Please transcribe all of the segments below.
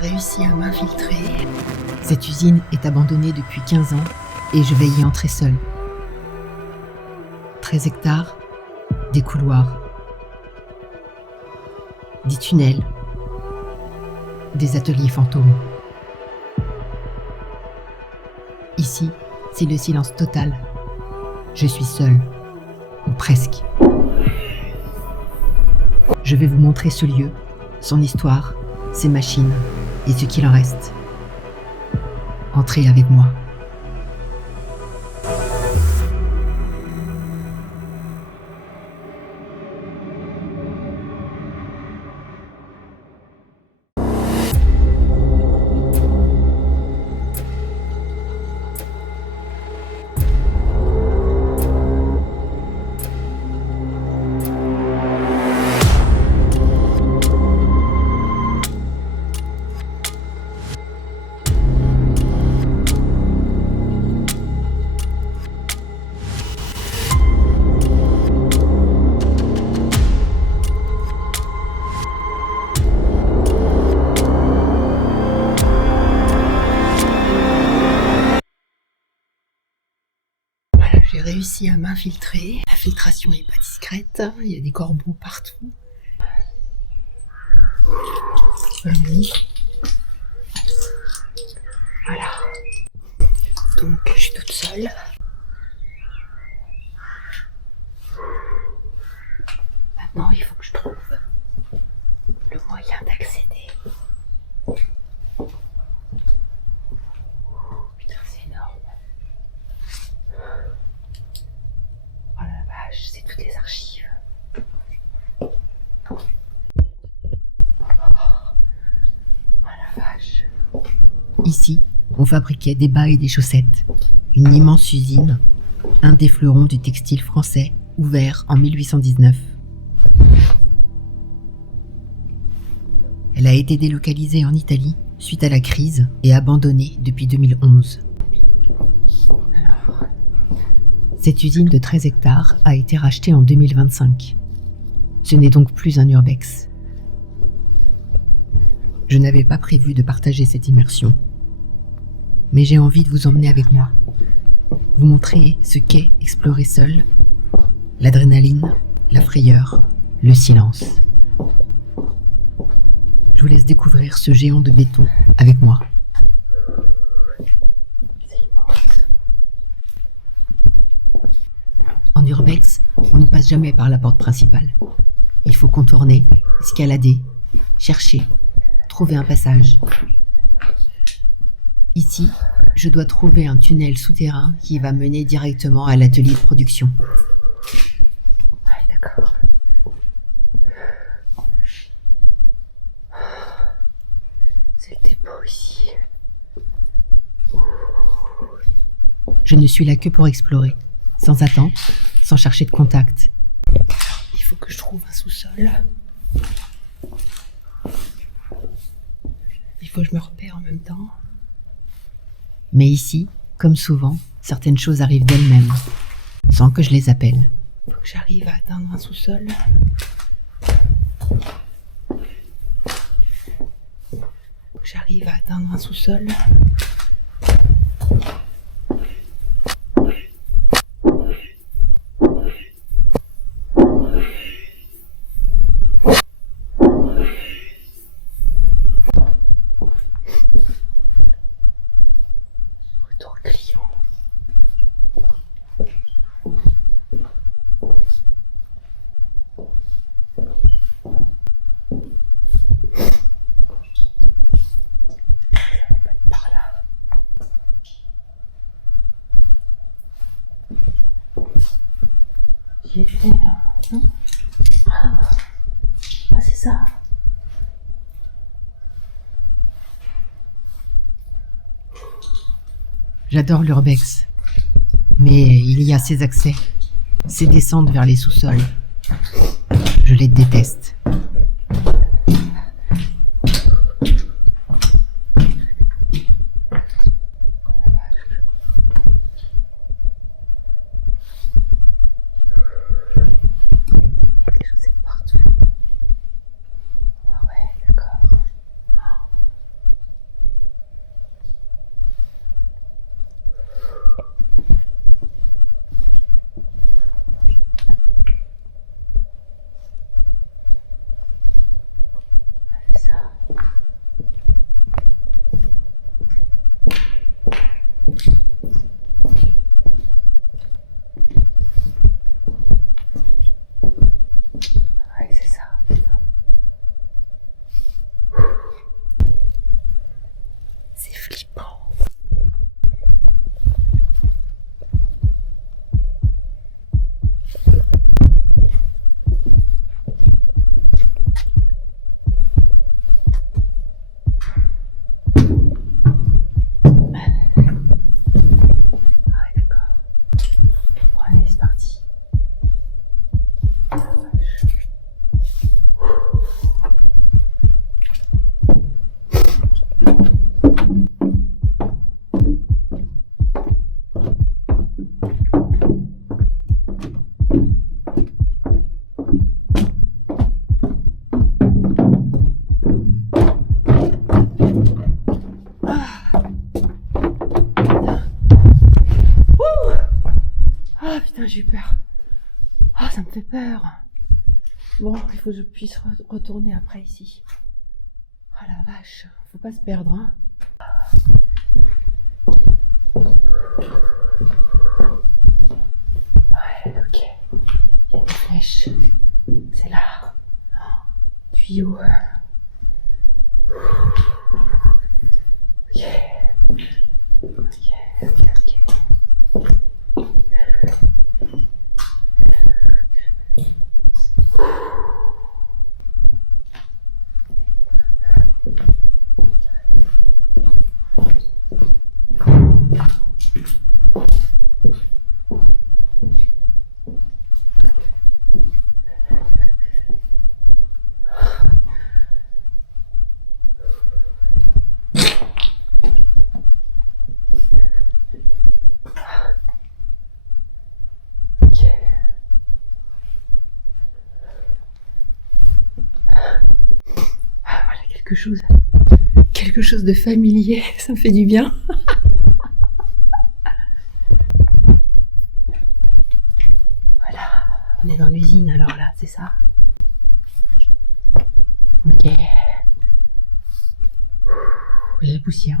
J'ai réussi à m'infiltrer. Cette usine est abandonnée depuis 15 ans et je vais y entrer seule. 13 hectares, des couloirs, des tunnels, des ateliers fantômes. Ici, c'est le silence total. Je suis seule, ou presque. Je vais vous montrer ce lieu, son histoire, ses machines et ce qu'il en reste. Entrez avec moi. J'ai réussi à m'infiltrer. L'infiltration n'est pas discrète. Il y a des corbeaux partout. Oui. Voilà. Donc, je suis toute seule. Maintenant, il faut que je trouve le moyen d'accéder. Putain, c'est énorme. Oh la vache, c'est toutes les archives. Oh la vache. Ici, on fabriquait des bas et des chaussettes. Une immense usine, un des fleurons du textile français, ouvert en 1819. Elle a été délocalisée en Italie suite à la crise et abandonnée depuis 2011. Cette usine de 13 hectares a été rachetée en 2025. Ce n'est donc plus un urbex. Je n'avais pas prévu de partager cette immersion, mais j'ai envie de vous emmener avec moi, vous montrer ce qu'est explorer seul, l'adrénaline, la frayeur, le silence. Je vous laisse découvrir ce géant de béton avec moi. En urbex, on ne passe jamais par la porte principale. Il faut contourner, escalader, chercher, trouver un passage. Ici, je dois trouver un tunnel souterrain qui va mener directement à l'atelier de production. Ouais, d'accord. C'est le dépôt ici. Je ne suis là que pour explorer, sans attente, sans chercher de contact. Il faut que je trouve un sous-sol. Il faut que je me repère en même temps. Mais ici, comme souvent, certaines choses arrivent d'elles-mêmes, sans que je les appelle. Il faut que j'arrive à atteindre un sous-sol. J'arrive à atteindre un sous-sol. Retour client. Par là. J'y étais, non? Ah, c'est ça. J'adore l'urbex, mais il y a ces accès, ces descentes vers les sous-sols. Je les déteste. j'ai peur. Ah, ça me fait peur. Bon, il faut que je puisse retourner après ici. Oh la vache, faut pas se perdre, hein. Ouais, ok. Il y a des flèches. C'est là. Oh, tuyau. Ok. Ok, ok, ok. Ok. Ah, voilà quelque chose de familier, ça me fait du bien. Voilà, on est dans l'usine alors là, c'est ça? Ok. Il y a la poussière,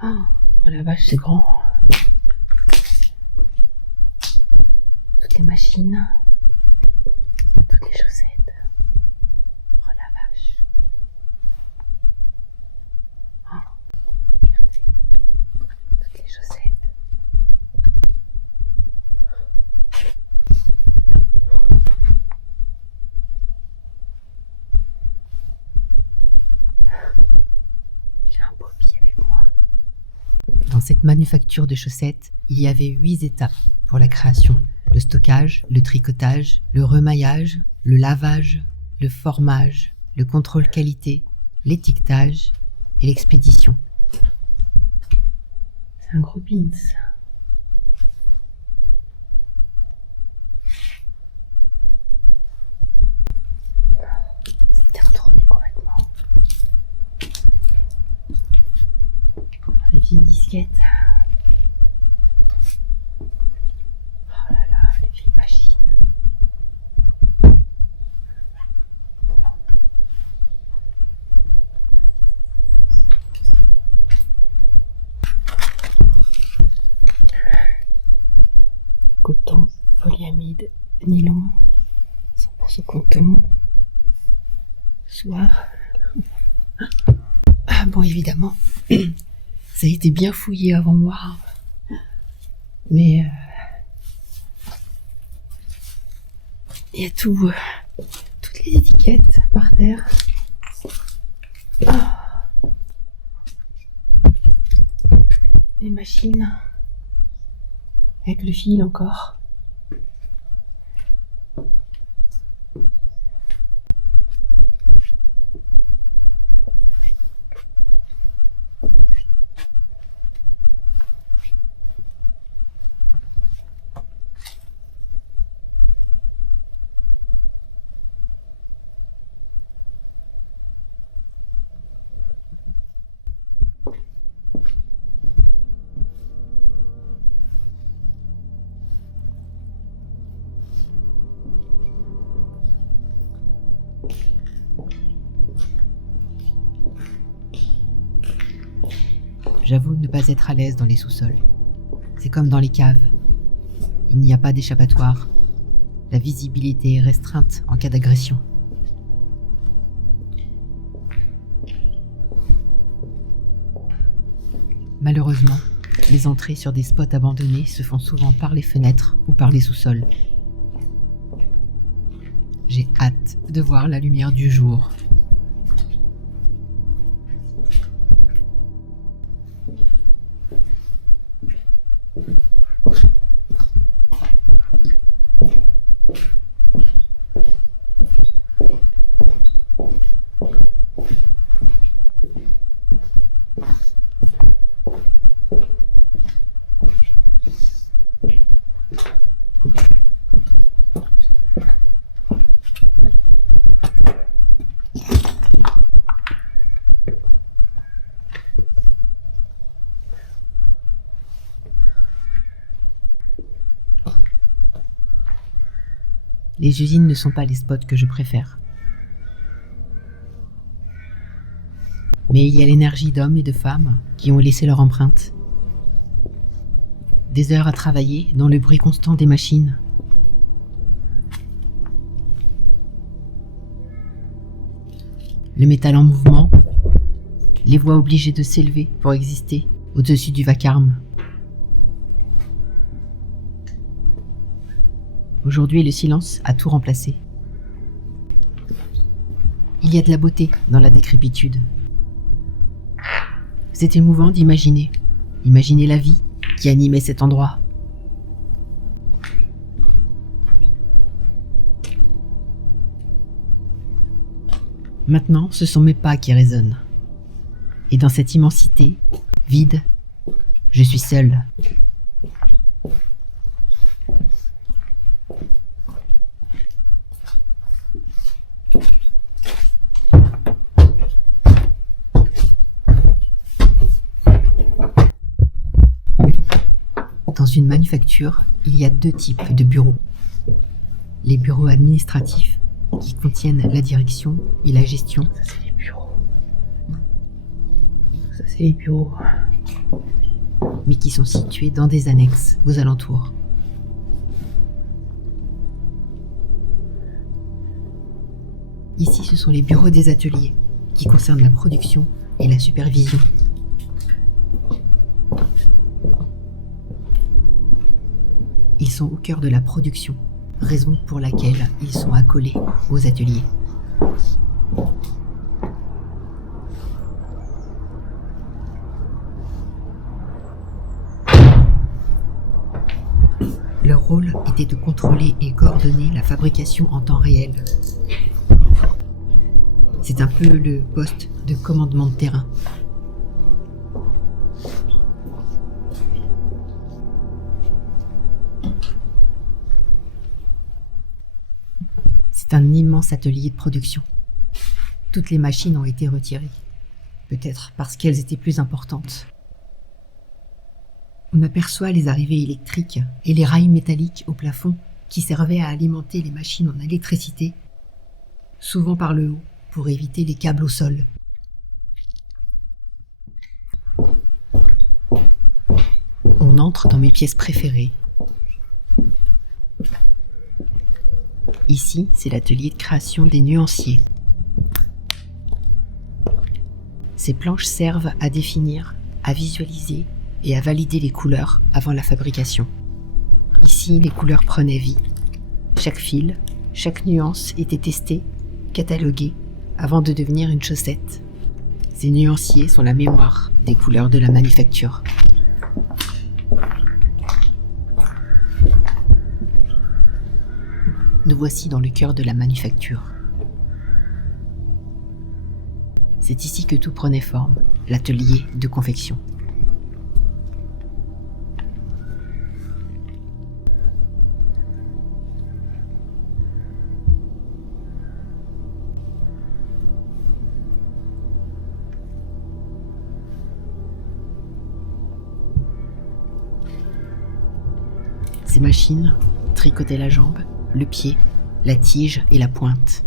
hein. Oh la vache, c'est grand. Toutes les machines, toutes les chaussettes. Oh la vache. Regardez, toutes les chaussettes. J'ai un Bobby avec moi. Dans cette manufacture de chaussettes, il y avait 8 étapes pour la création. Le stockage, le tricotage, le remaillage, le lavage, le formage, le contrôle qualité, l'étiquetage et l'expédition. C'est un gros pins. C'était retourné complètement. Les vieilles disquettes. Oh là là, les vieilles machines. Coton, polyamide, nylon, 100% coton, soie. Ah bon, évidemment, ça a été bien fouillé avant moi. Mais il y a toutes les étiquettes par terre. Ah. Les machines. Avec le fil encore. J'avoue ne pas être à l'aise dans les sous-sols. C'est comme dans les caves. Il n'y a pas d'échappatoire. La visibilité est restreinte en cas d'agression. Malheureusement, les entrées sur des spots abandonnés se font souvent par les fenêtres ou par les sous-sols. J'ai hâte de voir la lumière du jour. Les usines ne sont pas les spots que je préfère. Mais il y a l'énergie d'hommes et de femmes qui ont laissé leur empreinte. Des heures à travailler dans le bruit constant des machines. Le métal en mouvement, les voix obligées de s'élever pour exister au-dessus du vacarme. Aujourd'hui, le silence a tout remplacé. Il y a de la beauté dans la décrépitude. C'est émouvant d'imaginer la vie qui animait cet endroit. Maintenant, ce sont mes pas qui résonnent. Et dans cette immensité, vide, je suis seul. Dans une manufacture, il y a 2 types de bureaux. Les bureaux administratifs, qui contiennent la direction et la gestion. Ça, c'est les bureaux. Ça, c'est les bureaux. Mais qui sont situés dans des annexes aux alentours. Ici, ce sont les bureaux des ateliers, qui concernent la production et la supervision. Ils sont au cœur de la production, raison pour laquelle ils sont accolés aux ateliers. Leur rôle était de contrôler et coordonner la fabrication en temps réel. C'est un peu le poste de commandement de terrain. C'est un immense atelier de production. Toutes les machines ont été retirées. Peut-être parce qu'elles étaient plus importantes. On aperçoit les arrivées électriques et les rails métalliques au plafond qui servaient à alimenter les machines en électricité, souvent par le haut, pour éviter les câbles au sol. On entre dans mes pièces préférées. Ici, c'est l'atelier de création des nuanciers. Ces planches servent à définir, à visualiser et à valider les couleurs avant la fabrication. Ici, les couleurs prenaient vie. Chaque fil, chaque nuance était testée, cataloguée, avant de devenir une chaussette. Ces nuanciers sont la mémoire des couleurs de la manufacture. Nous voici dans le cœur de la manufacture. C'est ici que tout prenait forme, l'atelier de confection. Ces machines tricotaient la jambe, le pied, la tige et la pointe.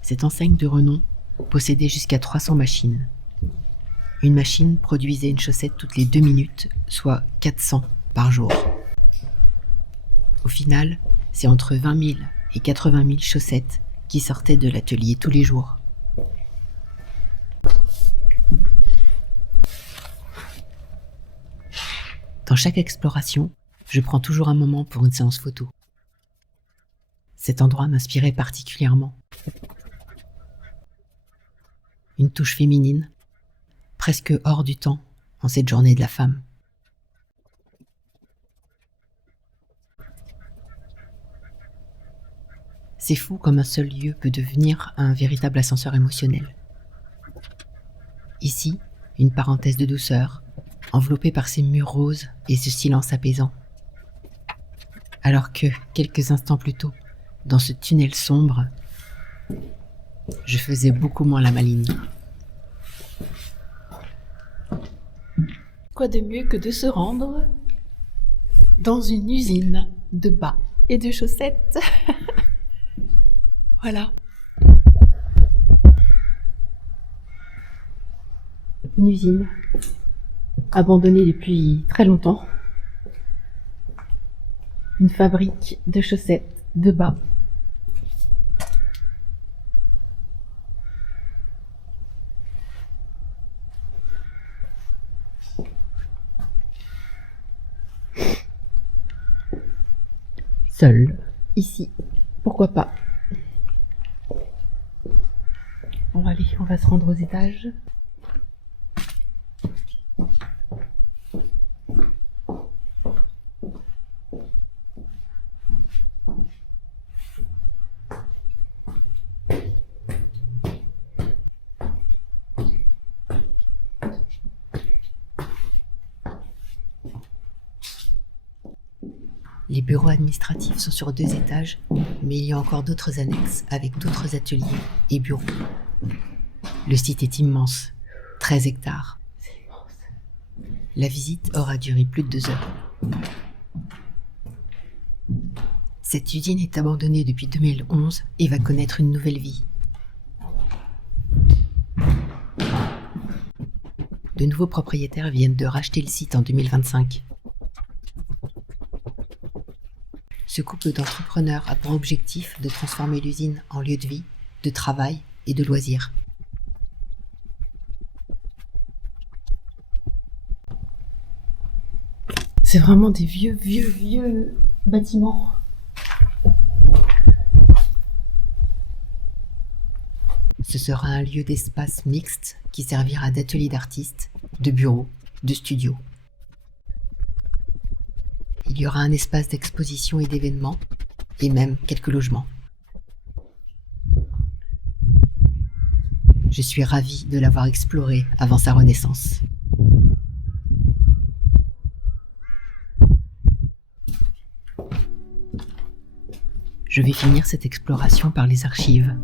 Cette enseigne de renom possédait jusqu'à 300 machines. Une machine produisait une chaussette toutes les 2 minutes, soit 400 par jour. Au final, c'est entre 20 000 et 80 000 chaussettes qui sortaient de l'atelier tous les jours. Dans chaque exploration, je prends toujours un moment pour une séance photo. Cet endroit m'inspirait particulièrement. Une touche féminine, presque hors du temps en cette journée de la femme. C'est fou comme un seul lieu peut devenir un véritable ascenseur émotionnel. Ici, une parenthèse de douceur, enveloppée par ces murs roses et ce silence apaisant. Alors que, quelques instants plus tôt, dans ce tunnel sombre, je faisais beaucoup moins la maligne. Quoi de mieux que de se rendre dans une usine de bas et de chaussettes. Voilà. Une usine abandonnée depuis très longtemps. Une fabrique de chaussettes de bas. Seul, ici, pourquoi pas. Bon allez, on va se rendre aux étages. Les bureaux administratifs sont sur 2 étages, mais il y a encore d'autres annexes avec d'autres ateliers et bureaux. Le site est immense, 13 hectares. C'est immense. La visite aura duré plus de 2 heures. Cette usine est abandonnée depuis 2011 et va connaître une nouvelle vie. De nouveaux propriétaires viennent de racheter le site en 2025. Ce couple d'entrepreneurs a pour objectif de transformer l'usine en lieu de vie, de travail et de loisirs. C'est vraiment des vieux bâtiments. Ce sera un lieu d'espace mixte qui servira d'atelier d'artistes, de bureaux, de studios. Il y aura un espace d'exposition et d'événements, et même quelques logements. Je suis ravie de l'avoir exploré avant sa renaissance. Je vais finir cette exploration par les archives.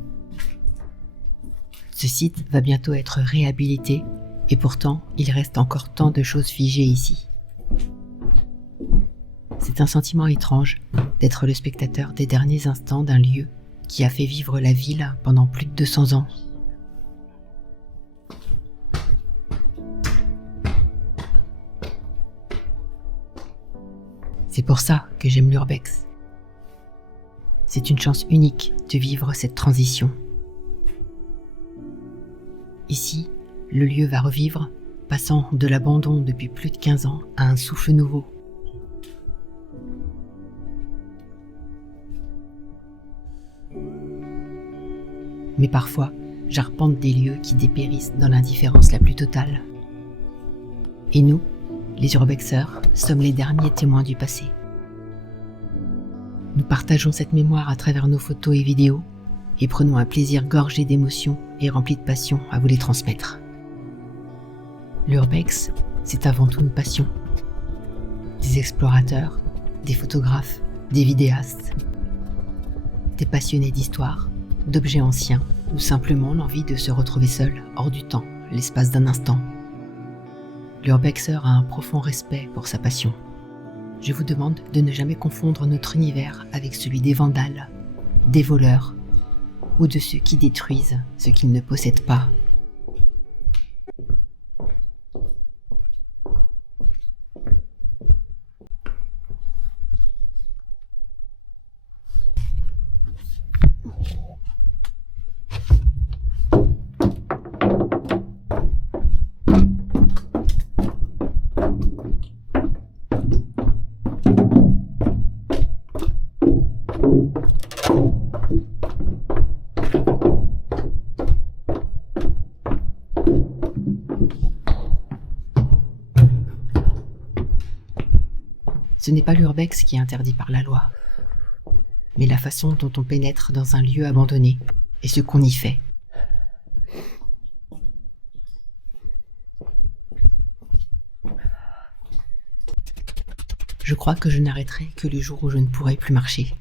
Ce site va bientôt être réhabilité, et pourtant, il reste encore tant de choses figées ici. C'est un sentiment étrange d'être le spectateur des derniers instants d'un lieu qui a fait vivre la ville pendant plus de 200 ans. C'est pour ça que j'aime l'urbex. C'est une chance unique de vivre cette transition. Ici, le lieu va revivre, passant de l'abandon depuis plus de 15 ans à un souffle nouveau. Mais parfois, j'arpente des lieux qui dépérissent dans l'indifférence la plus totale. Et nous, les urbexeurs, sommes les derniers témoins du passé. Nous partageons cette mémoire à travers nos photos et vidéos, et prenons un plaisir gorgé d'émotions et rempli de passion à vous les transmettre. L'urbex, c'est avant tout une passion. Des explorateurs, des photographes, des vidéastes, des passionnés d'histoire, d'objets anciens, ou simplement l'envie de se retrouver seul, hors du temps, l'espace d'un instant. L'urbexeur a un profond respect pour sa passion. Je vous demande de ne jamais confondre notre univers avec celui des vandales, des voleurs, ou de ceux qui détruisent ce qu'ils ne possèdent pas. Ce n'est pas l'urbex qui est interdit par la loi, mais la façon dont on pénètre dans un lieu abandonné et ce qu'on y fait. Je crois que je n'arrêterai que le jour où je ne pourrai plus marcher.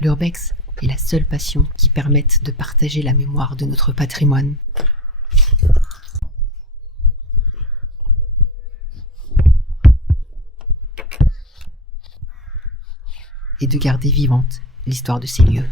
L'urbex, est la seule passion qui permette de partager la mémoire de notre patrimoine. Et de garder vivante l'histoire de ces lieux.